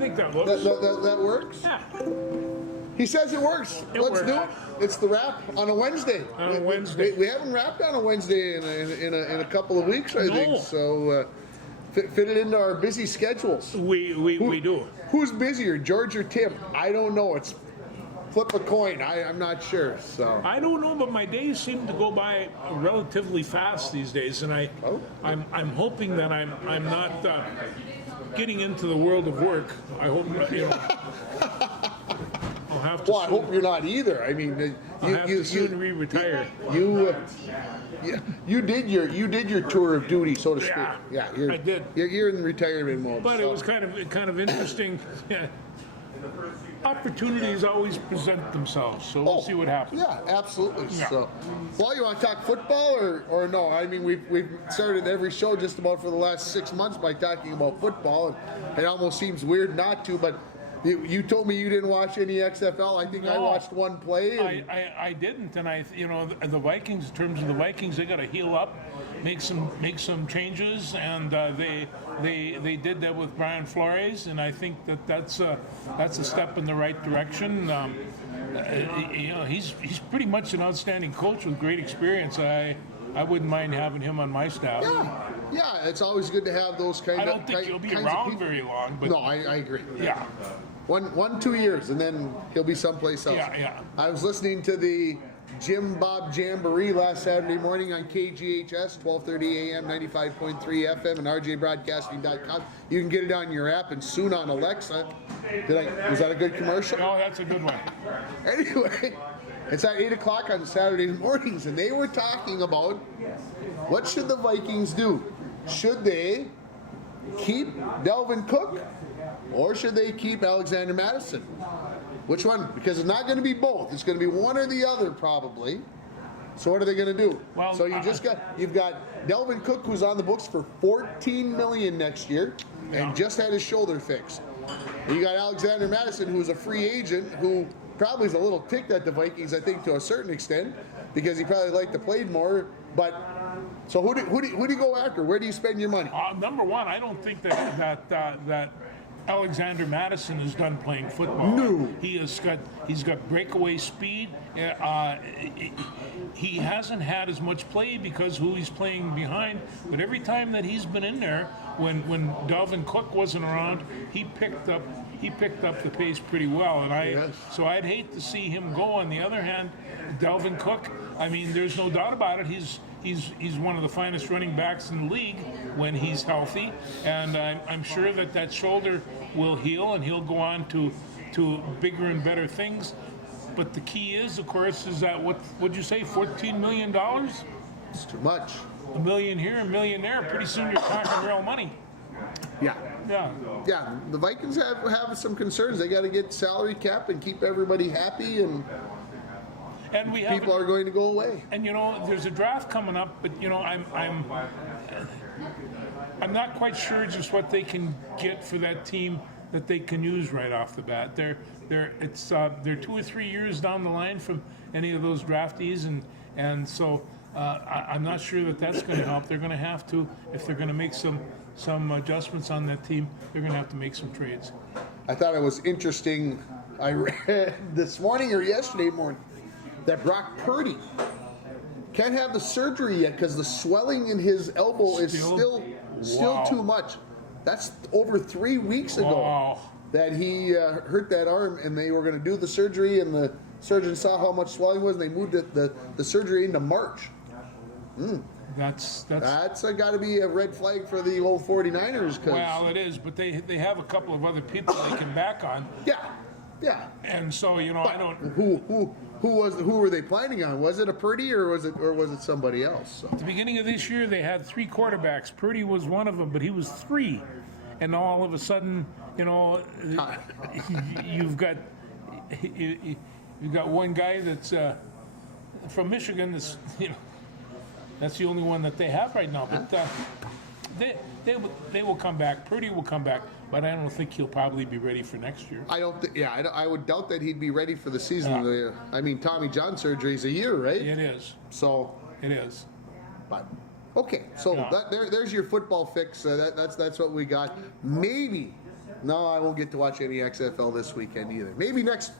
think that looks. That works? Yeah. He says it works. Let's works. do it. It's the wrap on a Wednesday. On a Wednesday. We haven't wrapped on a Wednesday in a couple of weeks, I think. So fit it into our busy schedules. We do. Who's busier, George or Tim? I don't know. It's flip a coin. I'm not sure. So I don't know, but my days seem to go by relatively fast these days, and I'm hoping that I'm not getting into the world of work. I hope I'll have to. Well, I hope you're not either. I mean, I'll have to soon re-retire. You did your tour of duty, so to speak. Yeah, I did. You're in retirement mode. But it was kind of interesting. Yeah. Opportunities always present themselves, so we'll see what happens. Yeah, absolutely. Yeah. So, well, you want to talk football or no? I mean, we've started every show just about for the last 6 months by talking about football, and it almost seems weird not to. But you told me you didn't watch any XFL. I think I watched one play. I didn't, and the Vikings. In terms of the Vikings, they got to heal up, make some changes, and they did that with Brian Flores, and I think that's a step in the right direction. He's pretty much an outstanding coach with great experience. I wouldn't mind having him on my staff. Yeah, it's always good to have those kind of. I don't think he'll be around very long, but no, I agree. Yeah. 2 years, and then he'll be someplace else. Yeah. I was listening to the Jim Bob Jamboree last Saturday morning on KGHS, 12:30 a.m., 95.3 FM, and rjbroadcasting.com. You can get it on your app and soon on Alexa. Was that a good commercial? No, that's a good one. Anyway, it's at 8 o'clock on Saturday mornings, and they were talking about what should the Vikings do? Should they keep Dalvin Cook, or should they keep Alexander Mattison? Which one? Because it's not going to be both. It's going to be one or the other probably. So what are they going to do? Well, so you've got Dalvin Cook, who's on the books for $14 million next year, and just had his shoulder fixed. And you got Alexander Mattison, who's a free agent, who probably is a little ticked at the Vikings, I think, to a certain extent, because he probably liked to play more. But so who do you go after? Where do you spend your money? Number one, I don't think that Alexander Mattison is done playing football. No. He's got breakaway speed. He hasn't had as much play because who he's playing behind. But every time that he's been in there, when Dalvin Cook wasn't around, he picked up the pace pretty well. And so I'd hate to see him go. On the other hand, Dalvin Cook, I mean, there's no doubt about it. He's one of the finest running backs in the league when he's healthy, and I'm sure that shoulder will heal and he'll go on to bigger and better things. But the key is, of course, is that what would you say, $14 million? It's too much. $1 million here, $1 million there. Pretty soon you're talking real money. Yeah. Yeah. The Vikings have some concerns. They got to get salary cap and keep everybody happy, and people are going to go away. And there's a draft coming up, but I'm not quite sure just what they can get for that team that they can use right off the bat. They're 2 or 3 years down the line from any of those draftees, and so I'm not sure that's going to help. They're going to have to, if they're going to make some adjustments on that team, they're going to have to make some trades. I thought it was interesting. I read this morning or yesterday morning that Brock Purdy can't have the surgery yet because the swelling in his elbow is still too much. That's over 3 weeks ago that he hurt that arm, and they were going to do the surgery, and the surgeon saw how much swelling was, and they moved the surgery into March. That's got to be a red flag for the old 49ers. Well, it is, but they have a couple of other people they can back on. Yeah. And so I don't. Who were they planning on? Was it a Purdy or was it somebody else? So. At the beginning of this year, they had 3 quarterbacks. Purdy was one of them, but he was 3, and all of a sudden, you've got one guy that's from Michigan. That's the only one that they have right now. But they will come back. Purdy will come back, but I don't think he'll probably be ready for next year. I would doubt that he'd be ready for the season. I mean, Tommy John surgery is a year, right? It is. So it is. But okay, so there's your football fix. That's what we got. Maybe No, I won't get to watch any XFL this weekend either. Maybe next.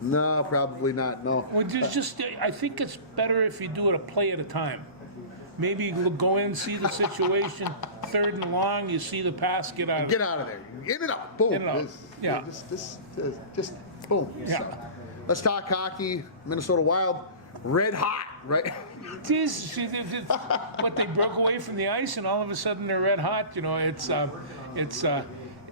No, probably not. No. Well, just I think it's better if you do it a play at a time. Maybe you go in, see the situation, 3rd and long, you see the pass, get out of Get out of there. In and out. Boom. In and out. Yeah. Just boom. Yeah. So, let's talk hockey. Minnesota Wild, red hot, right? Jeez, but they broke away from the ice, and all of a sudden they're red hot. You know,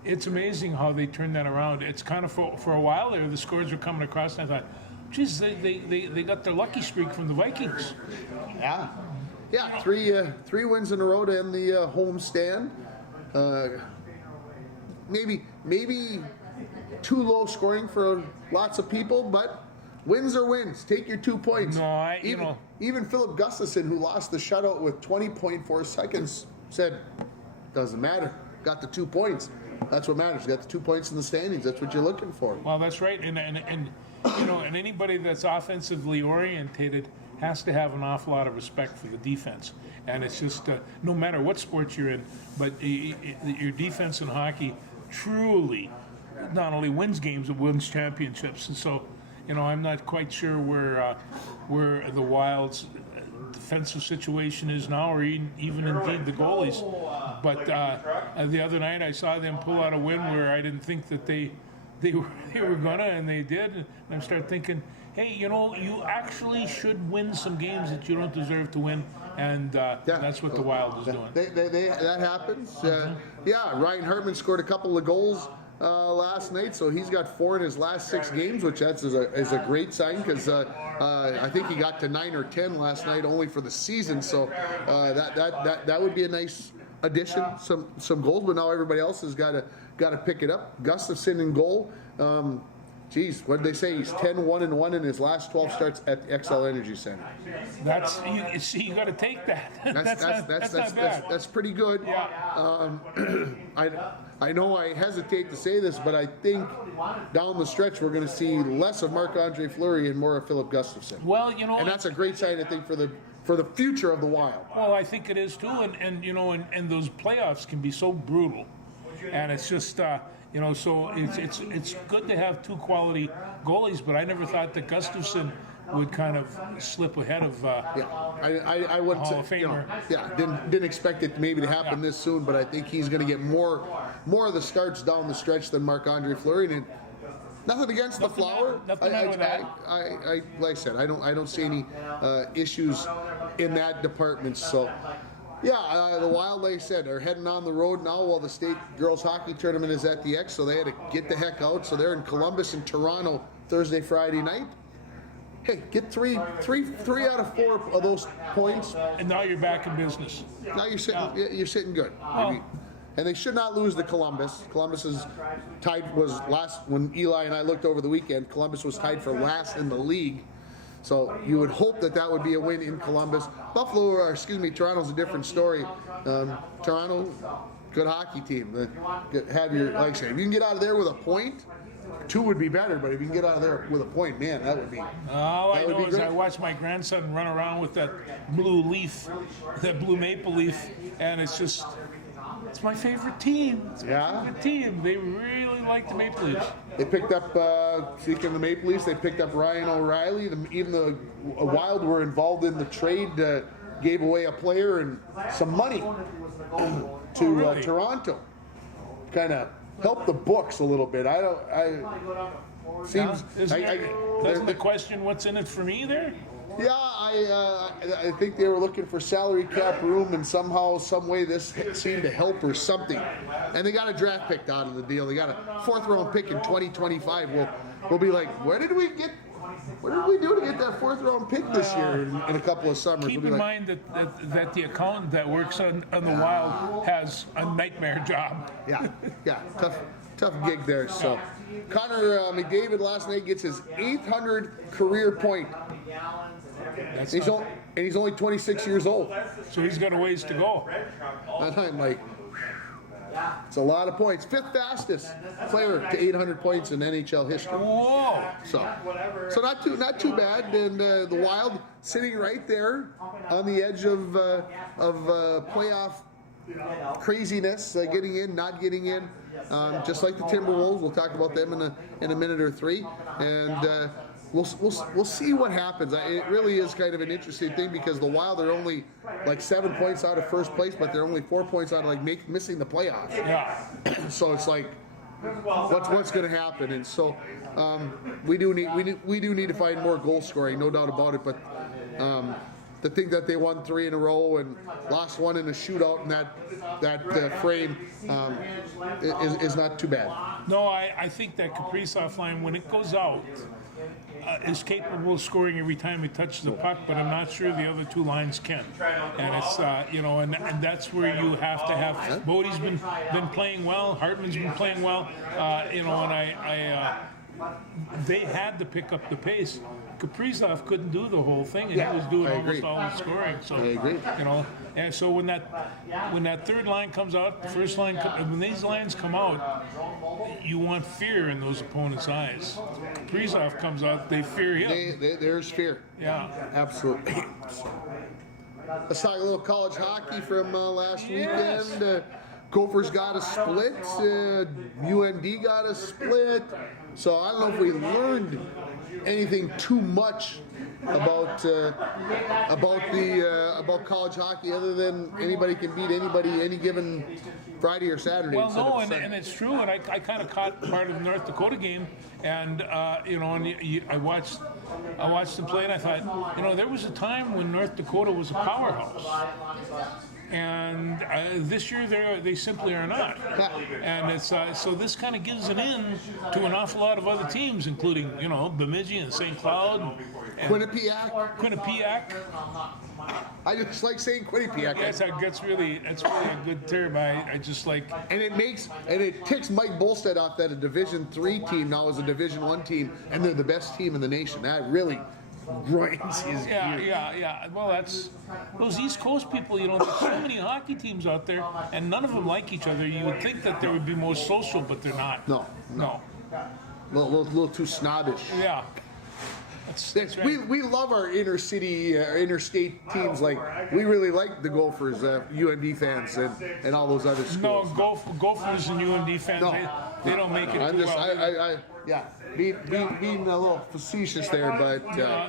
it's amazing how they turned that around. It's kind of for a while there, the scores were coming across, and I thought, geez, they got their lucky streak from the Vikings. Yeah. Yeah, three wins in a row to end the home stand. Maybe too low scoring for lots of people, but wins are wins. Take your 2 points. No, even Philip Gustafson, who lost the shutout with 20.4 seconds, said, "Doesn't matter. Got the 2 points. That's what matters. Got the 2 points in the standings. That's what you're looking for." Well, that's right, and you know, and anybody that's offensively orientated has to have an awful lot of respect for the defense. And it's just no matter what sport you're in, but your defense in hockey truly not only wins games, it wins championships. And so, you know, I'm not quite sure where the Wild's defensive situation is now, or even indeed the goalies. But the other night I saw them pull out a win where I didn't think that they were gonna, and they did. And I started thinking, hey, you know, you actually should win some games that you don't deserve to win, and that's what the Wild is doing. That happens. Yeah, Ryan Hartman scored a couple of goals last night, so he's got 4 in his last 6 games, which is a great sign, because I think he got to 9 or 10 last night only for the season. So that would be a nice addition, some goals. But now everybody else has got to pick it up. Gustafson in goal. Geez, what did they say? He's 10-1-1 in his last 12 starts at the XL Energy Center. That's you got to take that. That's not bad. That's pretty good. Yeah. I know I hesitate to say this, but I think down the stretch we're going to see less of Marc-Andre Fleury and more of Philip Gustafson. Well, you know, and that's a great sign, I think, for the future of the Wild. Well, I think it is too, and you know, and those playoffs can be so brutal, and it's just. You know, so it's good to have 2 quality goalies, but I never thought that Gustafson would kind of slip ahead of I wouldn't Hall of Famer. Didn't expect it maybe to happen this soon, but I think he's going to get more of the starts down the stretch than Marc-Andre Fleury. And nothing against the Flower. Nothing with that. I like I said, I don't see any issues in that department. So. Yeah, the Wild, like I said, are heading on the road now while the state girls hockey tournament is at the X, so they had to get the heck out. So they're in Columbus and Toronto Thursday, Friday night. Hey, get three out of 4 of those points, and now you're back in business. Now you're sitting good. Well, and they should not lose to Columbus. Columbus was last when Eli and I looked over the weekend. Columbus was tied for last in the league. So you would hope that would be a win in Columbus. Toronto's a different story. Toronto, good hockey team. Have your, like I said, if you can get out of there with a point, 2 would be better. But if you can get out of there with a point, man, that would be. All I know is I watched my grandson run around with that blue maple leaf, and it's my favorite team. It's my favorite team. They really like the Maple Leafs. They picked up, speaking of the Maple Leafs, they picked up Ryan O'Reilly. Even the Wild were involved in the trade, gave away a player and some money to Toronto. Kind of helped the books a little bit. Doesn't the question what's in it for me there? Yeah, I think they were looking for salary cap room, and somehow, some way, this seemed to help or something. And they got a draft pick out of the deal. They got a 4th round pick in 2025. We'll be like, what did we do to get that 4th round pick this year in a couple of summers? Keep in mind that the accountant that works on the Wild has a nightmare job. Yeah, tough gig there. So Connor McDavid last night gets his 800 career point. He's only 26 years old. So he's got a ways to go. And I'm like, it's a lot of points. 5th fastest player to 800 points in NHL history. Whoa! So not too bad. And the Wild sitting right there on the edge of playoff craziness getting in, not getting in. Just like the Timberwolves, we'll talk about them in a minute or three, and we'll see what happens. It really is kind of an interesting thing because the Wild are only like 7 points out of first place, but they're only 4 points out of like missing the playoffs. Yeah. So it's like, what's going to happen? And so we do need to find more goal scoring, no doubt about it. But to think that they won 3 in a row and lost 1 in a shootout in that frame is not too bad. No, I think that Kaprizov line, when it goes out, is capable of scoring every time he touches the puck, but I'm not sure the other two lines can. And it's and that's where you have to have. Bodie's been playing well. Hartman's been playing well. And they had to pick up the pace. Kaprizov couldn't do the whole thing, and he was doing almost all the scoring. So I agree. And so when that third line comes out, the first line, when these lines come out, you want fear in those opponents' eyes. Kaprizov comes out, they fear him. There's fear. Yeah, Absolutely. Let's talk a little college hockey from last weekend. Gophers got a split. UND got a split. So I don't know if we learned anything too much about college hockey other than anybody can beat anybody any given Friday or Saturday. well, no, and it's true, and I kind of caught part of the North Dakota game, and I watched them play, and I thought, there was a time when North Dakota was a powerhouse. And this year they simply are not, and it's so this kind of gives an in to an awful lot of other teams, including Bemidji and St. Cloud, and Quinnipiac. I just like saying Quinnipiac. That's really a good term. I just like. And it ticks Mike Bolstead off that a Division III team now is a Division I team, and they're the best team in the nation. That really grinds his gears. Yeah. Well, that's those East Coast people. There's so many hockey teams out there, and none of them like each other. You would think that they would be more social, but they're not. No. No. Little too snobbish. Yeah. That's right. We love our interstate teams. Like we really like the Gophers, UND fans, and all those other schools. No, Gophers and UND fans, No. they don't make it I'm too just, well. being a little facetious there, but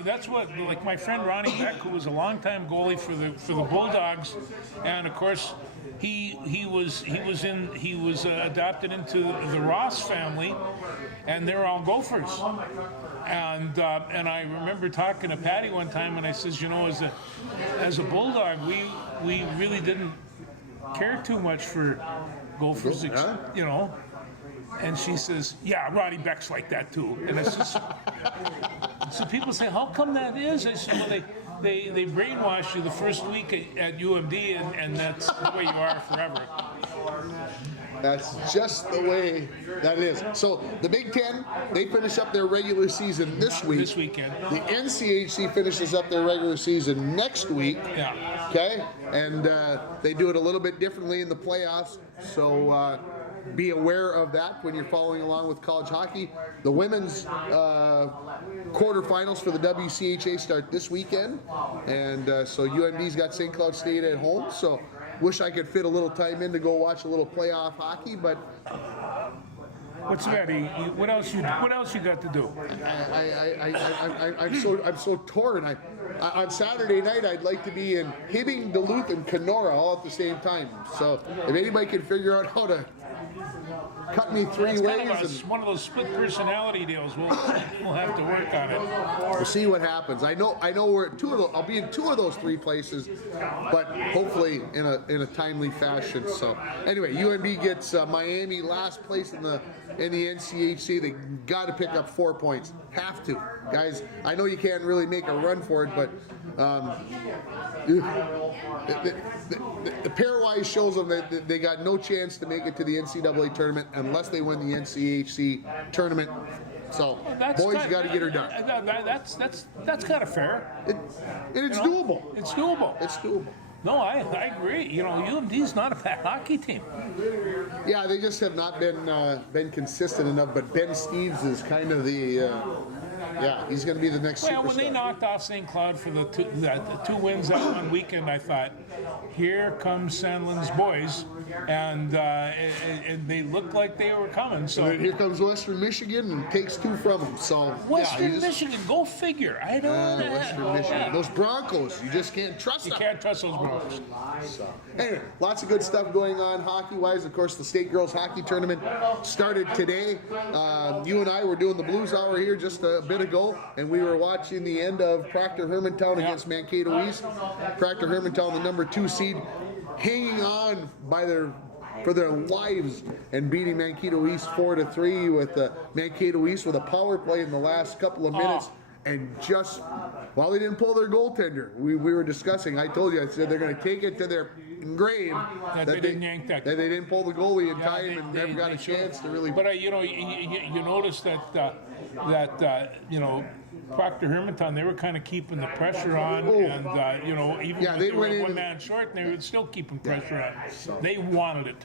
that's what, like my friend Ronnie Beck, who was a longtime goalie for the Bulldogs, and of course he was adopted into the Ross family, and they're all Gophers. And I remember talking to Patty one time, and I says, as a Bulldog, we really didn't care too much for Gophers, And she says, yeah, Ronnie Beck's like that too. And it's just, so people say, how come that is? I said, well, they brainwash you the first week at UMD, and that's the way you are forever. that's just the way that is. So the Big Ten, they finish up their regular season this week. This weekend. The NCHC finishes up their regular season next week. Yeah. Okay? And they do it a little bit differently in the playoffs. So be aware of that when you're following along with college hockey. The women's quarterfinals for the WCHA start this weekend. And so UND's got St. Cloud State at home. So wish I could fit a little time in to go watch a little playoff hockey, but What's that? What else you got to do? I'm so torn. On Saturday night, I'd like to be in Hibbing, Duluth, and Kenora all at the same time. So if anybody can figure out how to cut me three It's ways, kind of one of those split personality deals. We'll have to work on it. we'll see what happens. I know we're at I'll be in 2 of those 3 places, but hopefully in a timely fashion. So anyway, UNB gets Miami last place in the NCHC. They got to pick up 4 points. Have to, guys. I know you can't really make a run for it, but the pairwise shows them that they got no chance to make it to the NCAA tournament unless they win the NCHC tournament. So boys got to get her done. That's kind of fair. It's doable. It's doable. It's doable. No, I agree. UMD's not a bad hockey team. Yeah, they just have not been consistent enough. But Ben Steeves is kind of the Yeah, he's going to be the next Well, superstar. when they knocked off St. Cloud for the two wins that one weekend, I thought, here comes Sandlin's boys, and they looked like they were coming. So And here comes Western Michigan and takes 2 from them. So Western Michigan, go figure. I don't know. Western Michigan. Those Broncos, you just can't trust You them. can't trust those Broncos. So, anyway, lots of good stuff going on hockey-wise. Of course, the state girls hockey tournament started today. You and I were doing the Blues Hour here just a bit ago, and we were watching the end of Proctor Hermantown against Mankato East. Proctor Hermantown, the number 2 seed, hanging on for their lives and beating Mankato East 4-3 with Mankato East with a power play in the last couple of minutes. And just, while they didn't pull their goaltender, we were discussing, I told you, I said they're going to take it to their grave That they didn't yank that. they didn't pull the goalie in time and never got a chance to really. But you notice that Proctor Hermantown, they were kind of keeping the pressure on, and even if they they were went in one man short, they were still keeping pressure on. They wanted it.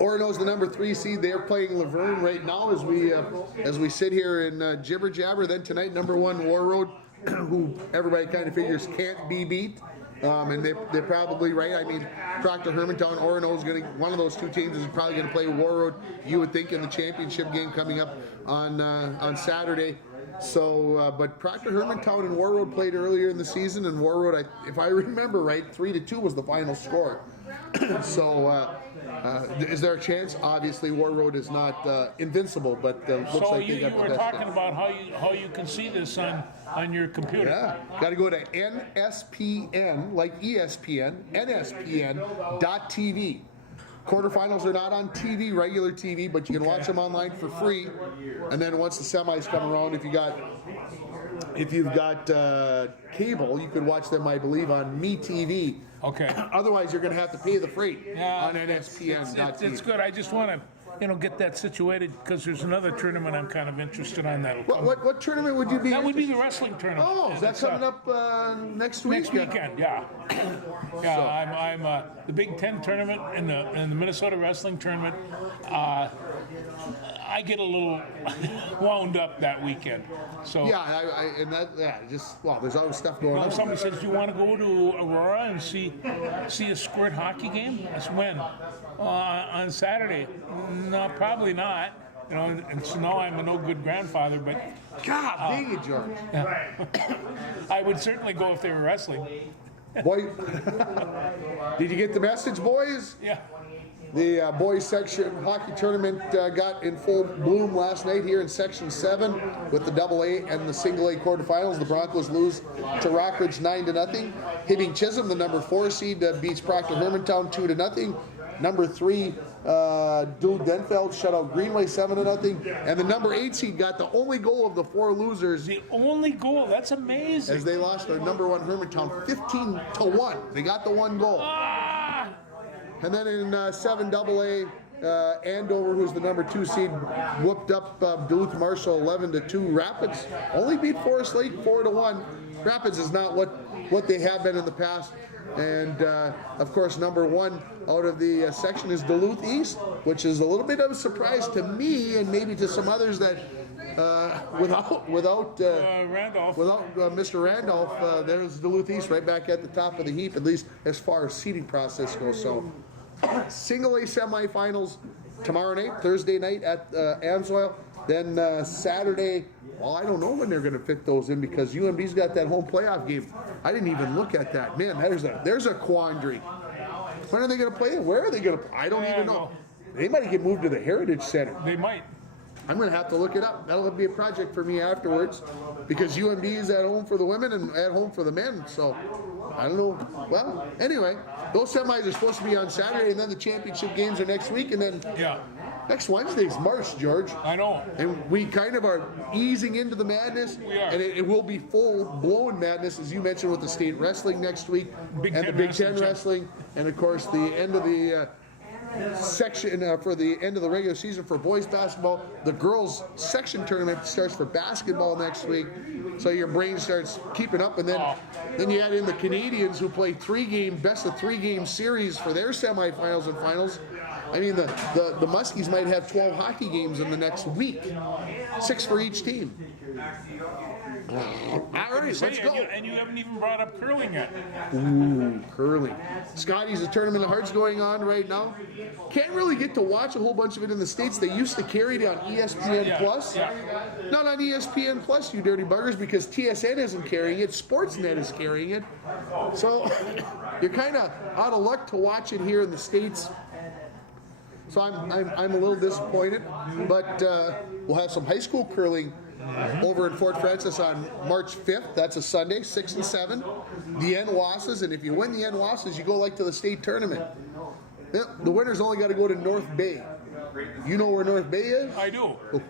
Orono's the number 3 seed. They're playing Laverne right now as we sit here in Jibber Jabber. Then tonight, number 1 War Road, who everybody kind of figures can't be beat. And they're probably right. I mean, Proctor Hermantown, Orono is going to, one of those 2 teams is probably going to play War Road, you would think, in the championship game coming up on Saturday. So, but Proctor Hermantown and War Road played earlier in the season, and War Road, if I remember right, 3-2 was the final score. So, is there a chance? Obviously, War Road is not invincible, but looks So like they you got the were best. talking about how you can see this on your computer. Yeah, got to go to NSPN, like ESPN, NSPN.TV. Quarterfinals are not on TV, regular TV, but you can watch them online for free. And then once the semis come around, if you've got cable, you can watch them, I believe, on MeTV. Okay. Otherwise, you're going to have to pay the freight on It's NSPN.TV. good. I just want to get that situated, because there's another tournament I'm kind of interested on that'll come. What tournament would you be? That would be the wrestling tournament. Oh, is that It's, coming up next week? next weekend? Yeah. I'm the Big Ten tournament and the Minnesota Wrestling tournament. I get a little wound up that weekend. So there's always stuff going on. somebody says, "Do you want to go to Aurora and see a squirt hockey game?" That's when on Saturday. No, probably not. And so now I'm a no good grandfather, but God, dang it, George. I would certainly go if they were wrestling. Boy, did you get the message, boys? Yeah. The boys section hockey tournament got in full bloom last night here in Section 7 with the AA and the Single A quarterfinals. The Broncos lose to Rockridge 9-0. Hibbing Chisholm, the number 4 seed, beats Proctor Hermantown 2-0. Number 3, Duluth Denfeld shut out Greenway 7-0. And the number 8 seed got the only goal of the 4 losers. The only goal. That's amazing. As they lost their number 1 Hermantown 15-1. They got the 1 goal. And then in 7AA, Andover, who's the number 2 seed, whooped up Duluth Marshall 11-2. Rapids only beat Forest Lake 4-1. Rapids is not what they have been in the past. And of course, number 1 out of the section is Duluth East, which is a little bit of a surprise to me and maybe to some others that without Randolph. Without Mr. Randolph, there's Duluth East right back at the top of the heap, at least as far as seeding process goes. So, Single A semifinals tomorrow night, Thursday night at Amsoil. Then Saturday, well, I don't know when they're going to fit those in because UMB's got that home playoff game. I didn't even look at that. Man, there's a quandary. When are they going to play it? Where are they going to play? I don't even know. They might get moved to the Heritage Center. They might. I'm going to have to look it up. That'll be a project for me afterwards because UMB is at home for the women and at home for the men. So, I don't know. Well, anyway, those semis are supposed to be on Saturday, and then the championship games are next week, and then next Wednesday's March, George. I know. And we kind of are easing into the madness. We are. And it will be full-blown madness, as you mentioned, with the state wrestling next week, and the Big Ten wrestling, and of course the end of the section for the end of the regular season for boys basketball. The girls section tournament starts for basketball next week, so your brain starts keeping up, and then you add in the Canadians who play best of 3 game series for their semifinals and finals. I mean, the Muskies might have 12 hockey games in the next week, 6 for each team. All right, let's go. And you haven't even brought up curling yet. Ooh, curling. Scotty's a Tournament of Hearts going on right now. Can't really get to watch a whole bunch of it in the States. They used to carry it on ESPN Plus. Yeah. Not on ESPN Plus, you dirty buggers, because TSN isn't carrying it. Sportsnet is carrying it. So you're kind of out of luck to watch it here in the States. So I'm a little disappointed, but we'll have some high school curling over in Fort Francis on March 5th. That's a Sunday, 6 and 7. The NWASs, and if you win the NWASs, you go like to the state tournament. Yeah, the winner's only got to go to North Bay. You know where North Bay is? I do. Oh,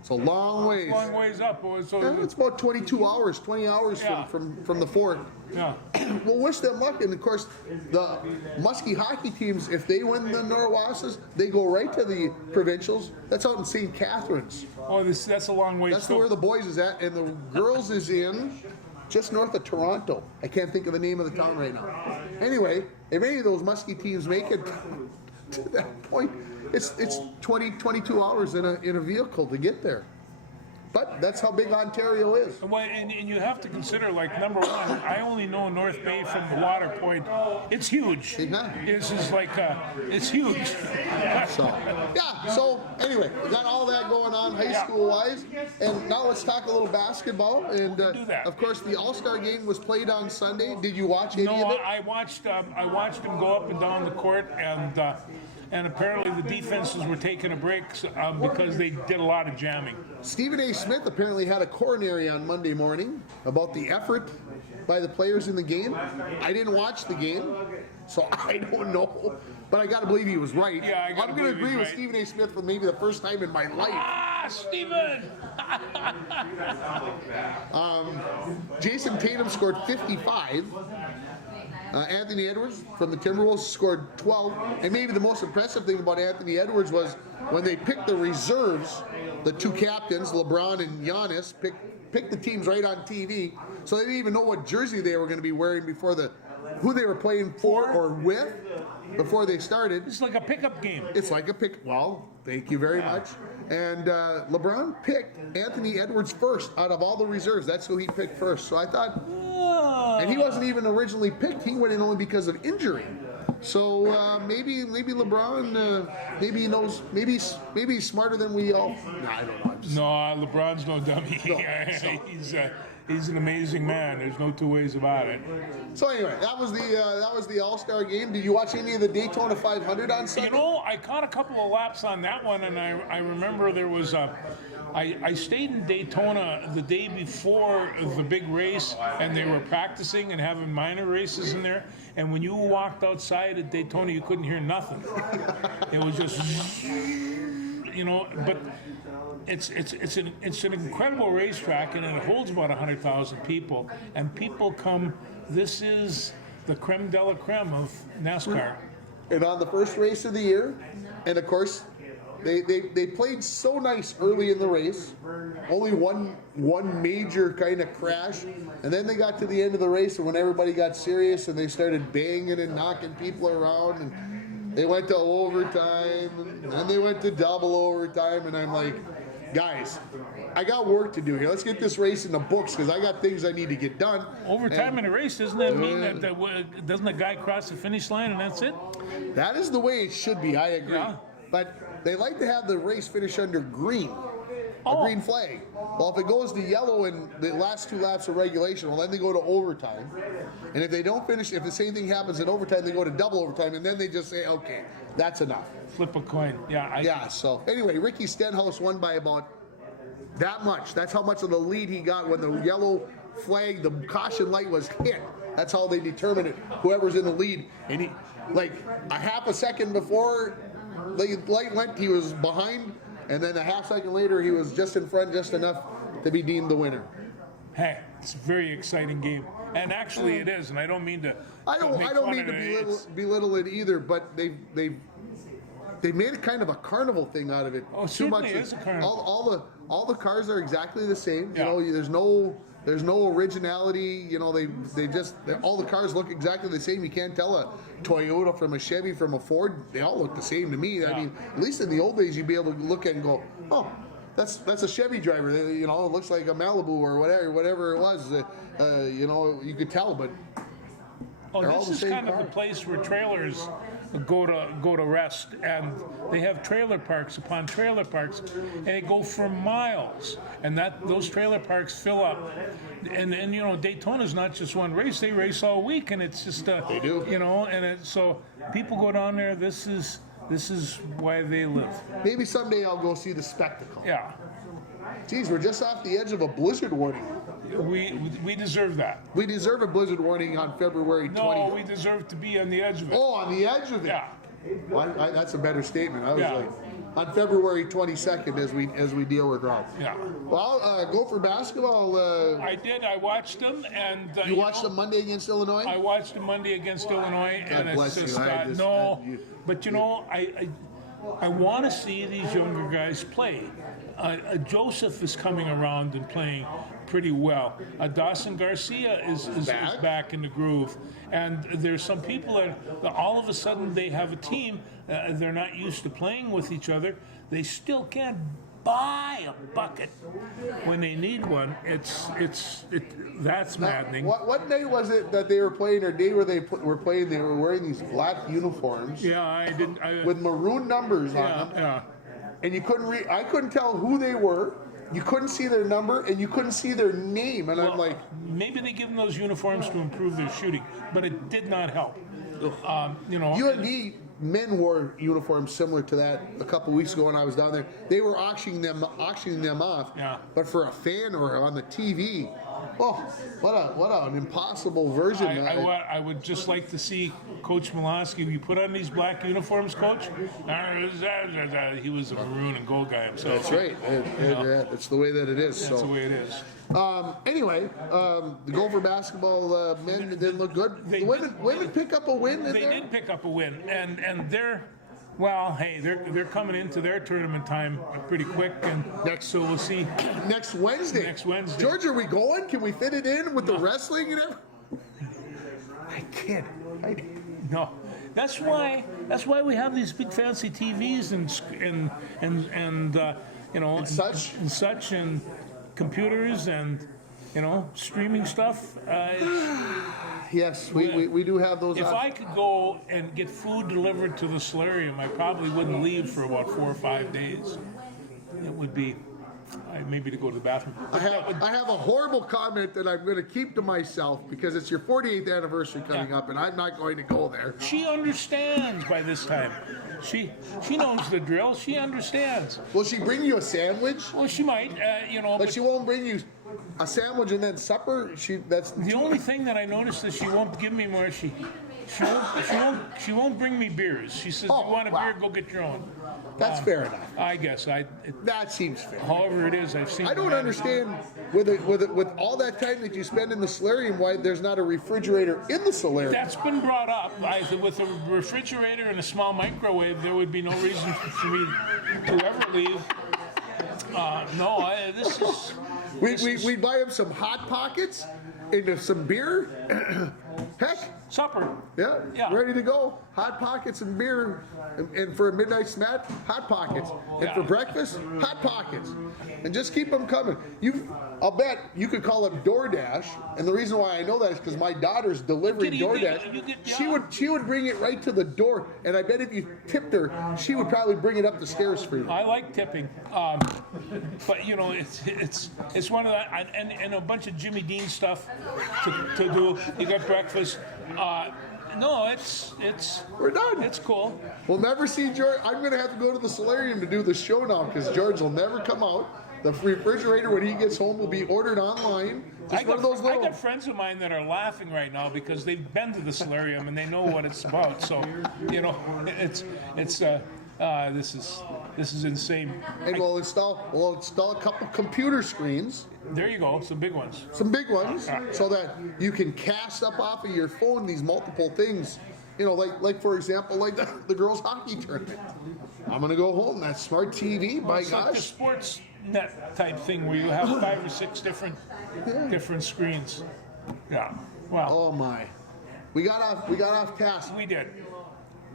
it's a long ways. Long ways up. So Yeah, it's about 22 hours, 20 hours Yeah. from the fort. yeah. We'll wish them luck, and of course, the Muskie hockey teams, if they win the Norwasses, they go right to the provincials. That's out in St. Catharines. Oh, that's a long way. That's where the boys is at, and the girls is in just north of Toronto. I can't think of the name of the town right now. Anyway, if any of those Muskie teams make it to that point, it's 22 hours in a vehicle to get there. But that's how big Ontario is. Well, and you have to consider, like, number one, I only know North Bay from the water point. It's huge. Yeah. It's just like, it's huge. So, yeah, so anyway, we got all that going on high school wise. And now let's talk a little basketball. And do that. of course, the All-Star game was played on Sunday. Did you watch any No, of it? I watched him go up and down the court, and apparently the defenses were taking a break because they did a lot of jamming. Stephen A. Smith apparently had a coronary on Monday morning about the effort by the players in the game. I didn't watch the game, so I don't know. But I got to believe he was right. Yeah, I'm going to agree with Stephen A. Smith for maybe the first time in my life. Ah, Stephen! Jason Tatum scored 55. Anthony Edwards from the Timberwolves scored 12. And maybe the most impressive thing about Anthony Edwards was when they picked the reserves, the two captains, LeBron and Giannis, picked the teams right on TV. So they didn't even know what jersey they were going to be wearing before who they were playing for or with before they started. It's like a pickup game. It's like a pick. Well, thank you very much. And LeBron picked Anthony Edwards first out of all the reserves. That's who he picked first. So I thought, and he wasn't even originally picked. He went in only because of injury. So maybe LeBron, maybe he knows. Maybe he's smarter than we all. No, I don't know. No, LeBron's no dummy. No, He's an amazing man. There's no two ways about it. So anyway, that was the All-Star game. Did you watch any of the Daytona 500 on Sunday? You know, I caught a couple of laps on that one, and I remember there was I stayed in Daytona the day before the big race, and they were practicing and having minor races in there. And when you walked outside at Daytona, you couldn't hear nothing. It was just, but it's an incredible racetrack, and it holds about 100,000 people. And people come. This is the creme de la creme of NASCAR. And on the first race of the year, and of course, they played so nice early in the race. Only one major kind of crash, and then they got to the end of the race, and when everybody got serious and they started banging and knocking people around, and they went to overtime, and then they went to double overtime, and I'm like, guys, I got work to do here. Let's get this race in the books because I got things I need to get done. Overtime in a race, doesn't that mean that doesn't the guy cross the finish line and that's it? That is the way it should be. I agree. Yeah. But they like to have the race finish under green, a green flag. Well, if it goes to yellow in the last two laps of regulation, well, then they go to overtime. And if they don't finish, if the same thing happens in overtime, they go to double overtime, and then they just say, okay, that's enough. Flip a coin. Yeah. So anyway, Ricky Stenhouse won by about that much. That's how much of the lead he got when the yellow flag, the caution light was hit. That's how they determine it. Whoever's in the lead. And he, like a half a second before the light went, he was behind. And then a half second later, he was just in front, just enough to be deemed the winner. Hey, it's a very exciting game. And actually it is. And I don't mean to I don't mean to belittle it either, but they made it kind of a carnival thing out of it. Oh, certainly it is a carnival. All the cars are exactly the same. Yeah. You know, there's no originality. You know, all the cars look exactly the same. You can't tell a Toyota from a Chevy from a Ford. They all look the same to me. Yeah. I mean, at least in the old days, you'd be able to look at it and go, oh, That's a Chevy driver. You know, it looks like a Malibu or whatever it was. You know, you could tell, but they're all This the is same kind of car. the place where trailers go to rest, and they have trailer parks upon trailer parks, and they go for miles, and those trailer parks fill up, and you know, Daytona's not just one race; they race all week, and it's just They do. you know, and so people go down there. This is why they live. Maybe someday I'll go see the spectacle. Yeah, Geez, we're just off the edge of a blizzard warning. we deserve that. We deserve a blizzard warning on February 20th. No, we deserve to be on the edge of it. Oh, on the edge of it. Yeah. Well, that's a better statement. I was Yeah. like, on February 22nd as we deal with Rob. Yeah. Well, go for basketball. I did. I watched them, and You watched them Monday against Illinois? I watched them Monday against Illinois, and it's bless you. just I just- no. you- But you know, I want to see these younger guys play. Joseph is coming around and playing pretty well. Dawson Garcia is back in the groove, and there's some people that all of a sudden they have a team. They're not used to playing with each other. They still can't buy a bucket when they need one. That's maddening. What day was it that they were playing, or day where they were playing? They were wearing these black uniforms Yeah, I didn't. with maroon numbers on them, yeah. and you couldn't read. I couldn't tell who they were. You couldn't see their number, and you couldn't see their name. And I'm like, Maybe they give them those uniforms to improve their shooting, but it did not help. You know, UND men wore uniforms similar to that a couple weeks ago when I was down there. They were auctioning them off. Yeah. But for a fan or on the TV, oh, what an impossible version. I would just like to see Coach Miloski. You put on these black uniforms, Coach. He was a maroon and gold guy himself. That's right. It's the way that it is. That's So the way it is. anyway, the Gopher basketball men didn't look good. The women pick up a win in They there. did pick up a win, and they're. Well, hey, they're coming into their tournament time pretty quick, and so we'll see. Next Wednesday. Next Wednesday. George, are we going? Can we fit it in with the wrestling and everything? I can't. No, that's why we have these big fancy TVs and you know such? and computers and you know streaming stuff. Yes, we do have those. If I could go and get food delivered to the solarium, I probably wouldn't leave for about 4 or 5 days. It would be maybe to go to the bathroom. I have a horrible comment that I'm going to keep to myself because it's your 48th anniversary coming up, and I'm not going to go there. She understands by this time. She knows the drill. She understands. Will she bring you a sandwich? Well, she might, you know. But she won't bring you a sandwich and then supper. That's The only thing that I noticed is she won't give me more. She won't bring me beers. She says, Oh, "You want a wow. beer? Go get your own." That's fair enough. I guess That seems fair. however it is, I've seen. I don't that. understand with all that time that you spend in the solarium, why there's not a refrigerator in the solarium. That's been brought up. With a refrigerator and a small microwave, there would be no reason for me to ever leave. This is We buy him some Hot Pockets and some beer. Heck, supper. yeah, ready to go. Hot Pockets and beer, and for a midnight snack, Hot Pockets, and for breakfast, Hot Pockets, and just keep them coming. I'll bet you could call up DoorDash, and the reason why I know that is because my daughter's delivering DoorDash. She would bring it right to the door, and I bet if you tipped her, she would probably bring it up the stairs for you. I like tipping, but you know it's one of the and a bunch of Jimmy Dean stuff to do. You got breakfast. No, it's We're done. It's cool. We'll never see George. I'm going to have to go to the solarium to do the show now because George will never come out. The refrigerator, when he gets home, will be ordered online. I got friends of mine that are laughing right now because they've been to the solarium and they know what it's about. So, you know, this is insane. And we'll install a couple computer screens. There you go, some big ones. Some big ones, so that you can cast up off of your phone these multiple things. You know, like for example, like the girls' hockey tournament. I'm gonna go home. That smart TV, my It's like a gosh. sports net type thing where you have 5 or 6 different screens. Yeah. Well, Oh my, we got off task. we did.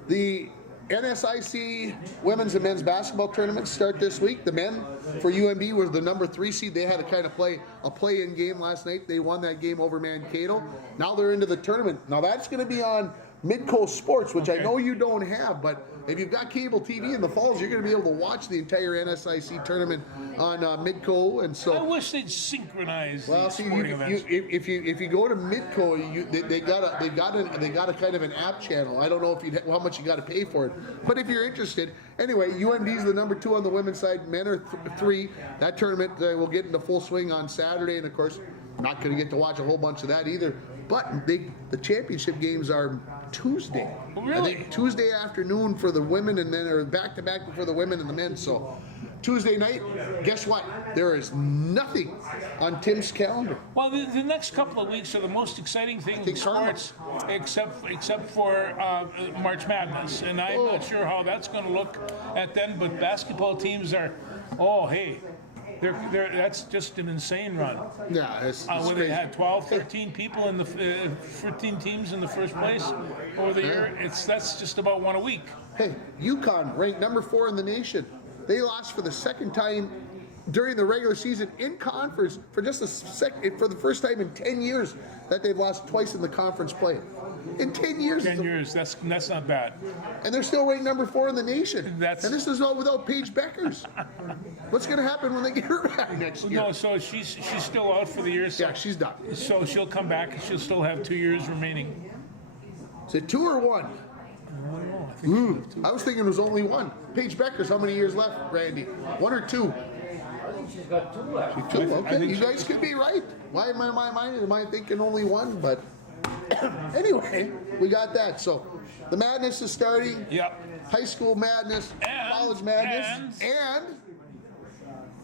The NSIC women's and men's basketball tournaments start this week. The men for UMB was the number 3 seed. They had to kind of play a play-in game last night. They won that game over Mankato. Now they're into the tournament. Now that's going to be on Midcoast Sports, which I know you don't have, but if you've got cable TV in the falls, you're going to be able to watch the entire NSIC tournament on Midco. And so I wish they'd synchronize these see, sporting events. if you go to Midco, they got a kind of an app channel. I don't know if how much you got to pay for it, but if you're interested, anyway, UMD's the number 2 on the women's side. Men are 3. That tournament will get into full swing on Saturday, and of course, I'm not going to get to watch a whole bunch of that either. But the championship games are Tuesday. Really? I think Tuesday afternoon for the women, and then or back to back for the women and the men. So Tuesday night, guess what? There is nothing on Tim's calendar. Well, the next couple of weeks are the most exciting thing in sports, except for March Madness, and I'm not sure how that's going to look at then. But basketball teams are, that's just an insane run. Yeah, it's When crazy. they had 12, 13 people in the 13 teams in the first place over the year, that's just about one a week. Hey, UConn ranked number 4 in the nation. They lost for the second time during the regular season in conference for just for the first time in 10 years that they've lost twice in the conference play. In 10 years. 10 years, that's not bad. And they're still ranked number 4 in the nation. And That's- this is all without Paige Beckers. What's going to happen when they get her back next year? No, so she's still out for the year. So, Yeah, she's done. so she'll come back and she'll still have 2 years remaining. Is it 2 or 1? I don't know. I think she'll have 2. I was thinking it was only 1. Paige Beckers, how many years left, Randy? 1 or 2? She's got 2 left. 2, I okay. think You she- guys could be right. Why am I in my mind? Am I thinking only 1? But anyway, we got that. So the madness is starting. Yep. High school madness, And- college madness, and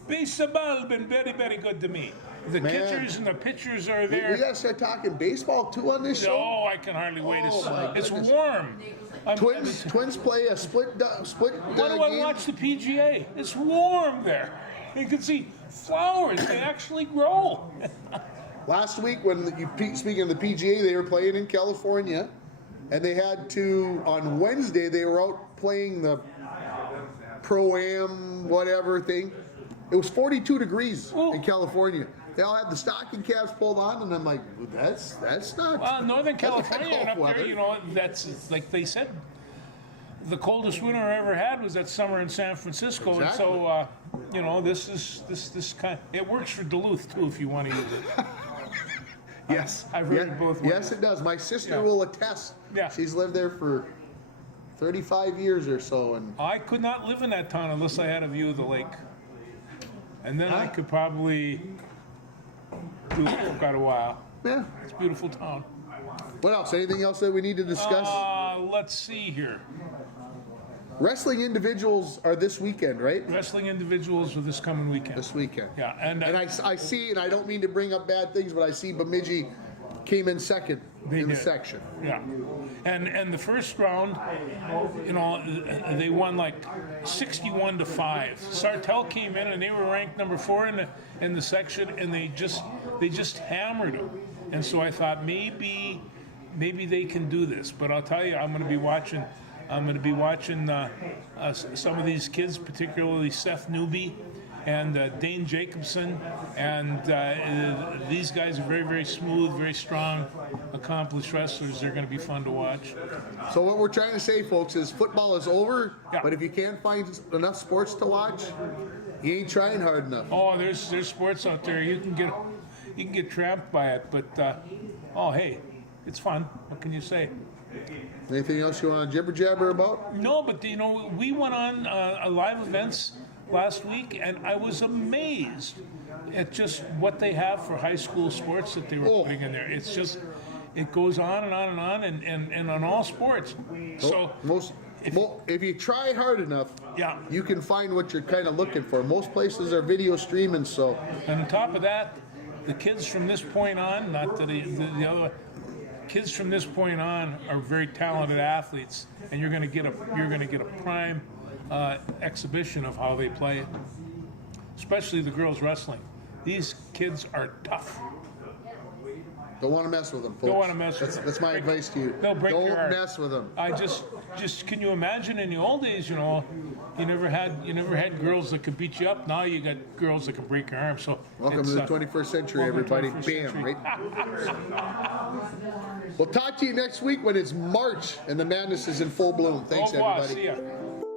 Baseball been very, very good to me. The Man. catchers and the pitchers are we there. got to start talking baseball too on this show. Oh, I can hardly wait to Oh, see. my It's goodness. warm. Twins play a split Why do I game. watch the PGA? It's warm there. You can see flowers. They actually grow. Last week, speaking of the PGA, they were playing in California, and they had to, on Wednesday, they were out playing the Pro-Am whatever thing. It was 42 degrees Ooh. in California. They all had the stocking caps pulled on, and I'm like, that's not. Well, Northern that's not California cold and up weather. there, you know, that's like they said. The coldest winter I ever had was that summer in San Francisco, Exactly. and so you know this kind. It works for Duluth too if you want to use it. Yes, I've heard it both ways. Yes, it does. My sister Yeah. will attest. Yeah. She's lived there for 35 years or so, and I could not live in that town unless I had a view of the lake, and then I could probably do it for quite a while. yeah. It's a beautiful town. What else? Anything else that we need to discuss? Let's see here. Wrestling individuals are this weekend, right? Wrestling individuals for this coming weekend. This weekend. Yeah, and I see, and I don't mean to bring up bad things, but I see Bemidji came in second They in the did. section. yeah, and the first round, you know, they won like 61-5. Sartell came in and they were ranked number 4 in the section, and they just hammered them. And so I thought maybe they can do this. But I'll tell you, I'm going to be watching some of these kids, particularly Seth Newby and Dane Jacobson, and these guys are very, very smooth, very strong, accomplished wrestlers. They're going to be fun to watch. So what we're trying to say, folks, is football is over, Yeah. but if you can't find enough sports to watch, you ain't trying hard enough. Oh, there's sports out there. You can get trapped by it, but oh, hey, it's fun. What can you say? Anything else you want to jibber jabber about? No, but you know, we went on live events last week, and I was amazed at just what they have for high school sports that they were Oh. putting in there. It's just, it goes on and on and on, and on all sports. So, If you try hard enough, yeah. you can find what you're kind of looking for. Most places are video streaming, so And on top of that, the kids from this point on, not that the other kids from this point on are very talented athletes, and you're going to get a prime exhibition of how they play it. Especially the girls wrestling. These kids are tough. don't want to mess with them, folks. Don't wanna mess with them. That's my advice to you. They'll break Don't your heart. mess with them. I just just can you imagine in the old days, you know, you never had girls that could beat you up. Now you got girls that can break your arm. So Welcome it's, to the 21st century, everybody. 21st Bam, century. right? We'll talk to you next week when it's March and the madness is in full bloom. Thanks, Au revoir. everybody. See ya.